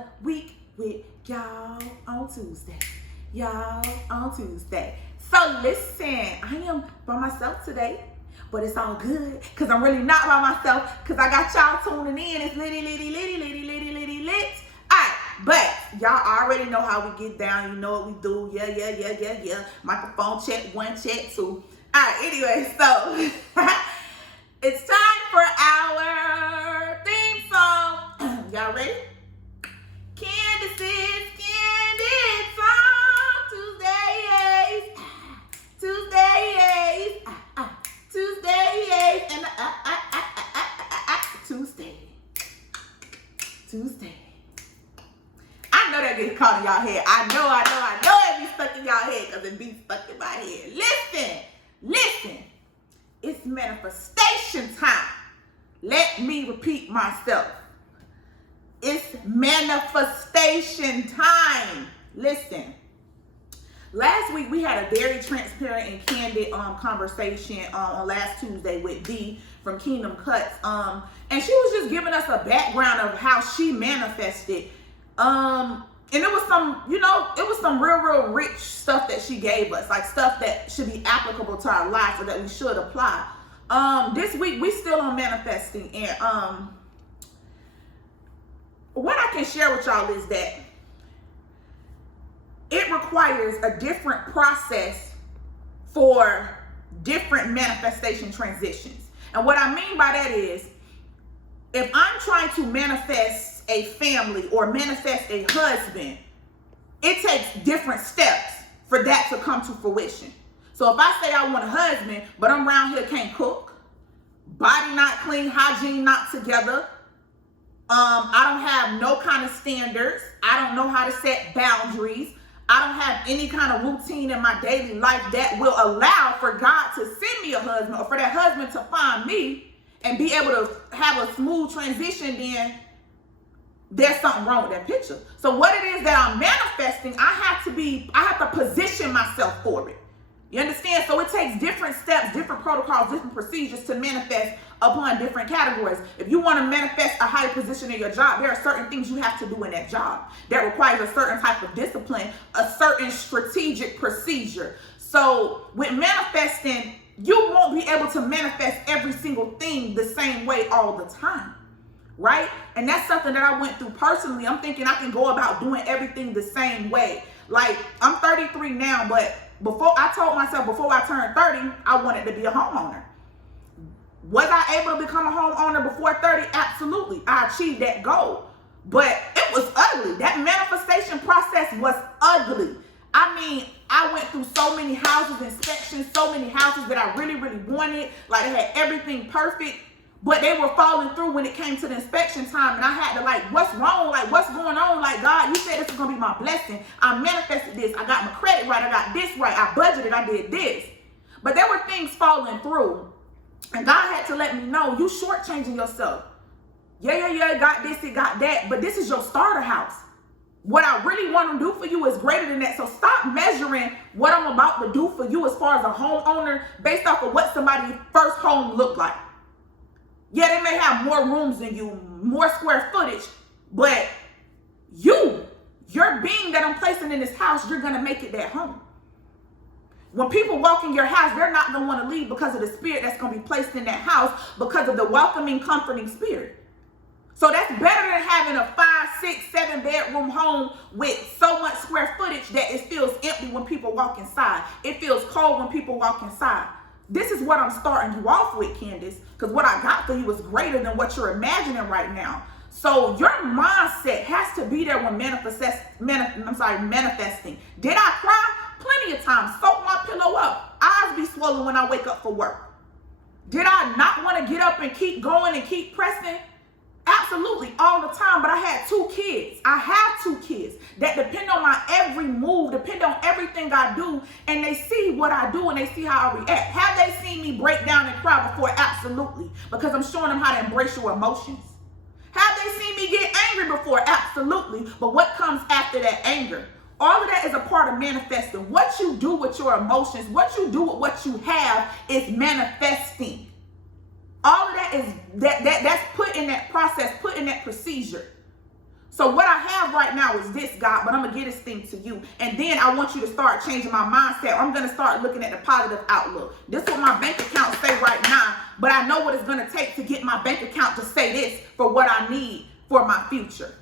another week with y'all on Tuesday. Y'all on Tuesday. So listen, I am by myself today, but it's all good because I'm really not by myself because I got y'all tuning in. It's litty lit. All right, but y'all already know how we get down. You know what we do. Yeah. Microphone check, 1, check 2. All right, anyway, so it's time for our theme song. Y'all ready? Candis, Candid song. Tuesdays, and Tuesday. I know that gets caught in y'all head. I know it be stuck in y'all head because it be stuck in my head. Listen. It's manifestation time. Let me repeat myself. It's manifestation time. Listen. Last week we had a very transparent and candid conversation on last Tuesday with Dee from Kingdom Cuts. And she was just giving us a background of how she manifested. And it was some real rich stuff that she gave us, like stuff that should be applicable to our lives or that we should apply. This week we still on manifesting, and what I can share with y'all is that it requires a different process for different manifestation transitions. And what I mean by that is, if I'm trying to manifest a family or manifest a husband, it takes different steps for that to come to fruition. So if I say I want a husband, but I'm around here can't cook, body not clean, hygiene not together, I don't have no kind of standards, I don't know how to set boundaries, I don't have any kind of routine in my daily life that will allow for God to send me a husband or for that husband to find me and be able to have a smooth transition, then there's something wrong with that picture. So what it is that I'm manifesting, I have to position myself for it. You understand? So it takes different steps, different protocols, different procedures to manifest upon different categories. If you want to manifest a higher position in your job, there are certain things you have to do in that job that requires a certain type of discipline, a certain strategic procedure. So with manifesting, you won't be able to manifest every single thing the same way all the time, right? And that's something that I went through personally. I'm thinking I can go about doing everything the same way. Like, I'm 33 now, but I told myself before I turned 30, I wanted to be a homeowner. Was I able to become a homeowner before 30? Absolutely. I achieved that goal. But it was ugly. That manifestation process was ugly. I mean, I went through so many houses, inspections, so many houses that I really wanted. Like, they had everything perfect, but they were falling through when it came to the inspection time. And I had to, like, what's wrong? Like, what's going on? Like, God, you said this was going to be my blessing. I manifested this. I got my credit right. I got this right. I budgeted. I did this. But there were things falling through. And God had to let me know, you shortchanging yourself. Yeah, got this, it got that. But this is your starter house. What I really want to do for you is greater than that. So stop measuring what I'm about to do for you as far as a homeowner based off of what somebody's first home looked like. Yeah, they may have more rooms than you, more square footage, but your being that I'm placing in this house, you're going to make it that home. When people walk in your house, they're not going to want to leave because of the spirit that's going to be placed in that house, because of the welcoming, comforting spirit. So that's better than having a 5, 6, 7 bedroom home with so much square footage that it feels empty when people walk inside. It feels cold when people walk inside. This is what I'm starting you off with, Candis, because what I got for you is greater than what you're imagining right now. So your mindset has to be there when manifesting. Did I cry? Plenty of times. Soak my pillow up. Eyes be swollen when I wake up for work. Did I not want to get up and keep going and keep pressing? Absolutely, all the time. But I had 2 kids. I have 2 kids that depend on my every move, depend on everything I do, and they see what I do and they see how I react. Have they seen me break down and cry before? Absolutely, because I'm showing them how to embrace your emotions. Have they seen me get angry before? Absolutely, but what comes after that anger? All of that is a part of manifesting. What you do with your emotions, what you do with what you have is manifesting. All of that is that's put in that process, put in that procedure. So what I have have right now is this, God, but I'm going to give this thing to you. And then I want you to start changing my mindset. I'm going to start looking at the positive outlook. This is what my bank account say right now, but I know what it's going to take to get my bank account to say this for what I need for my future.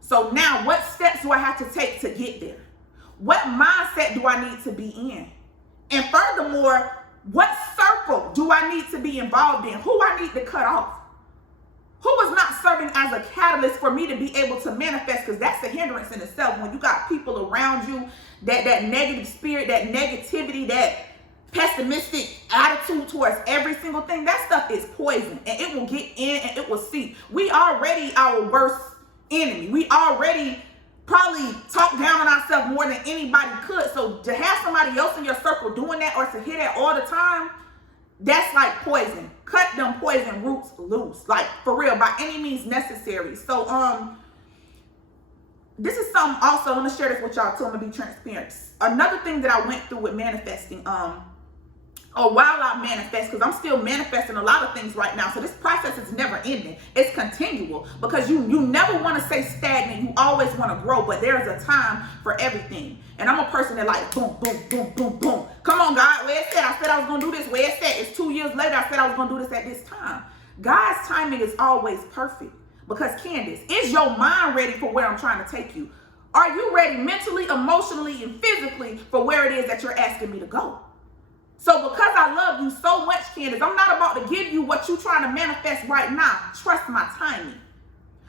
So now what steps do I have to take to get there? What mindset do I need to be in? And furthermore, what circle do I need to be involved in? Who I need to cut off? Who is not serving as a catalyst for me to be able to manifest? Because that's a hindrance in itself. When you got people around you, that negative spirit, that negativity, that pessimistic attitude towards every single thing, that stuff is poison. And it will get in and it will seep. We already our worst enemy. We already probably talk down on ourselves more than anybody could. So to have somebody else in your circle doing that, or to hear that all the time, that's like poison. Cut them poison roots loose, like for real, by any means necessary. So this is something also, I'm gonna share this with y'all too. I'm gonna be transparent. Another thing that I went through with manifesting, or while I manifest, because I'm still manifesting a lot of things right now. So this process is never ending. It's continual, because you never want to stay stagnant. You always want to grow, but there's a time for everything. And I'm a person that like boom, boom, boom, boom, boom. Come on, God, where it said? I said I was going to do this. Where it said? It's 2 years later. I said I was going to do this at this time. God's timing is always perfect, because Candis, is your mind ready for where I'm trying to take you? Are you ready mentally, emotionally, and physically for where it is that you're asking me to go? So because I love you so much, Candis, I'm not about to give you what you're trying to manifest right now. Trust my timing.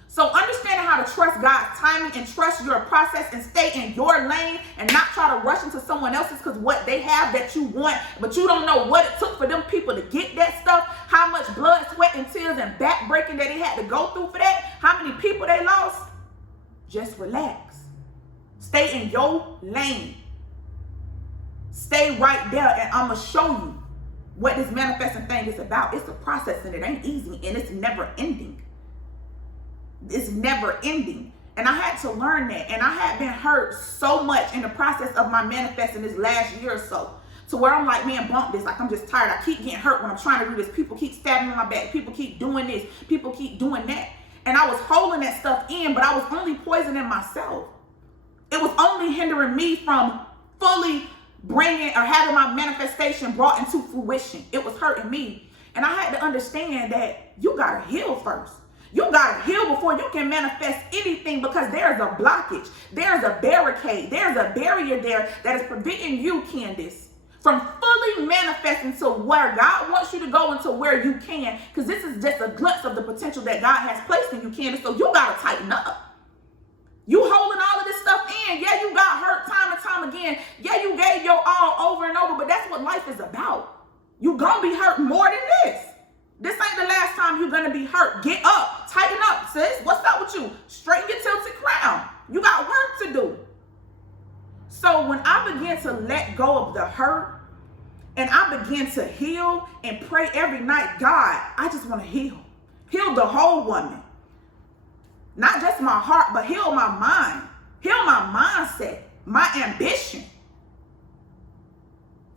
So understanding how to trust God's timing and trust your process and stay in your lane and not try to rush into someone else's, because what they have that you want, but you don't know what it took for them people to get that stuff, how much blood, sweat, and tears and back breaking that they had to go through for that, how many people they lost. Just relax. Stay in your lane. Stay right there, and I'm going to show you what this manifesting thing is about. It's a process, and it ain't easy, and it's never ending. It's never ending. And I had to learn that. And I had been hurt so much in the process of my manifesting this last year or so, to where I'm like, man, bump this. Like, I'm just tired. I keep getting hurt when I'm trying to do this. People keep stabbing my back. People keep doing this. People keep doing that. And I was holding that stuff in, but I was only poisoning myself. It was only hindering me from fully bringing or having my manifestation brought into fruition. It was hurting me. And I had to understand that you got to heal first. You got to heal before you can manifest anything, because there's a blockage. There's a barricade. There's a barrier there that is preventing you, Candis, from fully manifesting to where God wants you to go and to where you can. Because this is just a glimpse of the potential that God has placed in you, Candis. So you got to tighten up. You holding all of this stuff in. Yeah, you got hurt time and time again. Yeah, you gave your all over and over, but that's what life is about. You gonna be hurt more than this. This ain't the last time you're gonna be hurt. Get up, tighten up, sis. What's up with you? Straighten your tilted crown. You got work to do. So when I began to let go of the hurt, and I began to heal and pray every night, God, I just want to heal. Heal the whole woman. Not just my heart, but heal my mind. Heal my mindset, my ambition.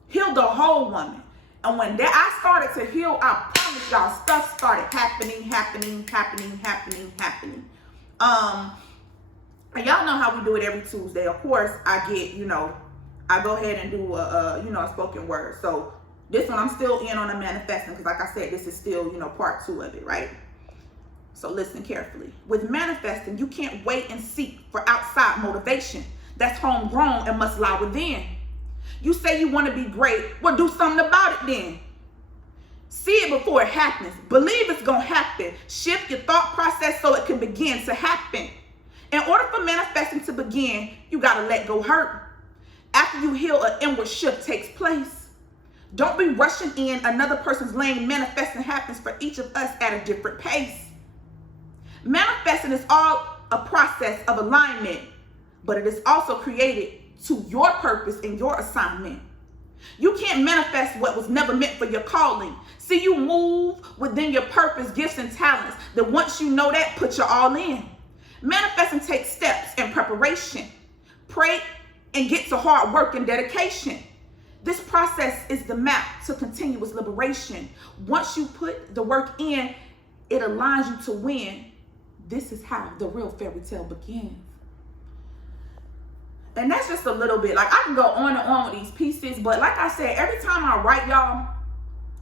Heal the whole woman. And when that I started to heal, I promise y'all, stuff started happening. And y'all know how we do it every Tuesday. Of course, I get, I go ahead and do a spoken word. So this one, I'm still in on the manifesting, because like I said, this is still, part 2 of it, right? So listen carefully. With manifesting, you can't wait and seek for outside motivation. That's homegrown and must lie within. You say you want to be great. Well, do something about it then. See it before it happens. Believe it's going to happen. Shift your thought process so it can begin to happen. In order for manifesting to begin, you got to let go hurt. After you heal, an inward shift takes place. Don't be rushing in another person's lane. Manifesting happens for each of us at a different pace. Manifesting is all a process of alignment, but it is also created to your purpose and your assignment. You can't manifest what was never meant for your calling. See, you move within your purpose, gifts, and talents. Then once you know that, put your all in. Manifesting takes steps and preparation. Pray and get to hard work and dedication. This process is the map to continuous liberation. Once you put the work in, it aligns you to win. This is how the real fairy tale begins. And that's just a little bit. Like, I can go on and on with these pieces, but like I said, every time I write, y'all,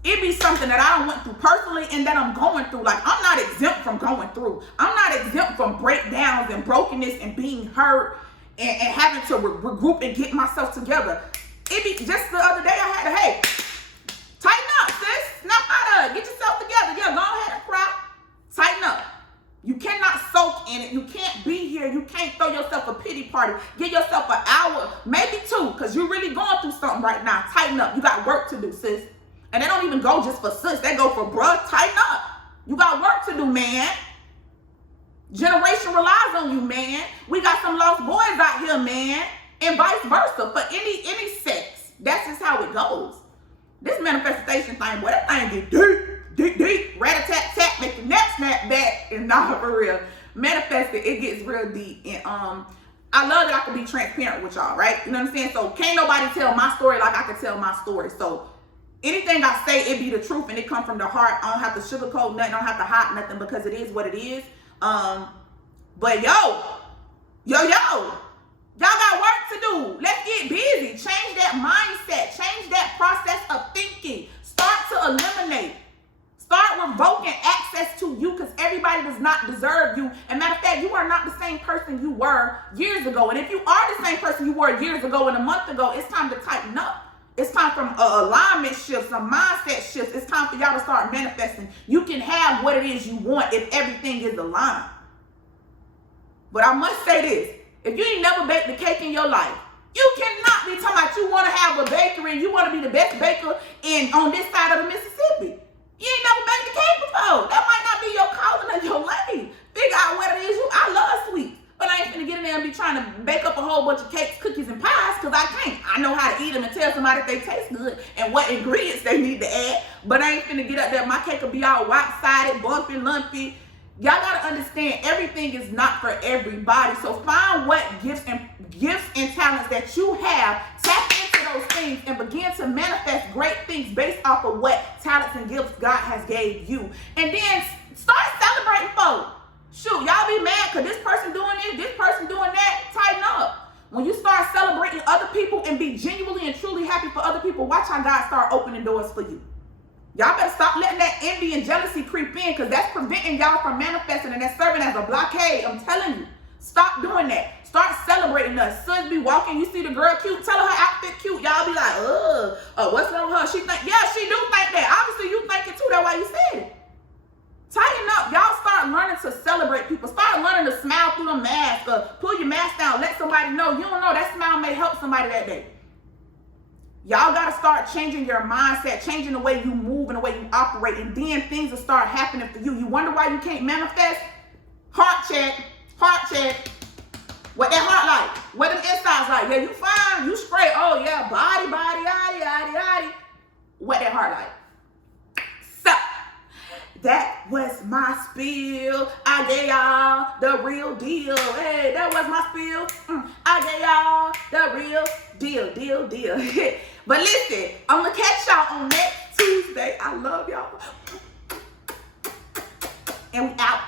it be something that I don't went through personally and that I'm going through. Like, I'm not exempt from going through. I'm not exempt from breakdowns and brokenness and being hurt and having to regroup and get myself together. It be just the other day I had to, hey, tighten up, sis. Snap out of it. Get yourself together. Yeah, go ahead and cry. Tighten up. You cannot soak in it. You can't be here. You can't throw yourself a pity party. Give yourself an hour, maybe two, because you're really going through something right now. Tighten up. You got work to do, sis. And they don't even go just for sis. They go for bruh. Tighten up. You got work to do, man. Generation relies on you, man. We got some lost boys out here, man. And vice versa for any sex. That's just how it goes. This manifestation thing, boy, that thing get deep, rat-a-tat-tat, make the neck snap back, and not for real. Manifested, it gets real deep. And I love that I can be transparent with y'all, right? You know what I'm saying? So can't nobody tell my story like I can tell my story. So anything I say, it be the truth and it come from the heart. I don't have to sugarcoat nothing. I don't have to hide nothing because it is what it is. But yo, y'all got work to do. Let's get busy. Change that mindset. Change that process of thinking. Start to eliminate. Start revoking access to you because everybody does not deserve you. And matter of fact, you are not the same person you were years ago. And if you are the same person you were years ago and a month ago, it's time to tighten up. It's time for alignment shifts, some mindset shifts. It's time for y'all to start manifesting. You can have what it is you want if everything is aligned. But I must say this. If you ain't never baked a cake in your life, you cannot be talking about you want to have a bakery and you want to be the best baker on this side of the Mississippi. You ain't never baked a cake before. That might not be your calling or your lane. Figure out what it is I love sweets. But I ain't finna get in there and be trying to bake up a whole bunch of cakes, cookies, and pies because I can't. I know how to eat them and tell somebody if they taste good and what ingredients they need to add. But I ain't finna get up there. My cake will be all white-sided, bumpy, lumpy. Y'all gotta understand, everything is not for everybody. So find what gifts and talents that you have. Tap into those things and begin to manifest great things based off of what talents and gifts God has gave you. And then start celebrating folks. Shoot, y'all be mad because this person doing this person doing that. Tighten up. When you start celebrating other people and be genuinely and truly happy for other people, watch how God start opening doors for you. Y'all better stop letting that envy and jealousy creep in because that's preventing y'all from manifesting and that's serving as a blockade. I'm telling you. Stop doing that. Start celebrating us. Sons be walking, you see the girl cute, tell her outfit cute. Y'all be like, what's wrong with her? She think, yeah, she do think that. Obviously, you think it too. That's why you said it. Tighten up. Y'all start learning to celebrate people. Start learning to smile through the mask or pull your mask down. Let somebody know. You don't know that smile may help somebody that day. Y'all got to start changing your mindset, changing the way you move and the way you operate, and then things will start happening for you. You wonder why you can't manifest? Heart check. What that heart like? What them insides like? Yeah, you fine. You straight. Oh, yeah, body, yaddy. What that heart like? So, that was my spiel. I gave y'all the real deal. Hey, that was my spiel. I gave y'all the real deal. But listen, I'm going to catch y'all on next Tuesday. I love y'all. And we out.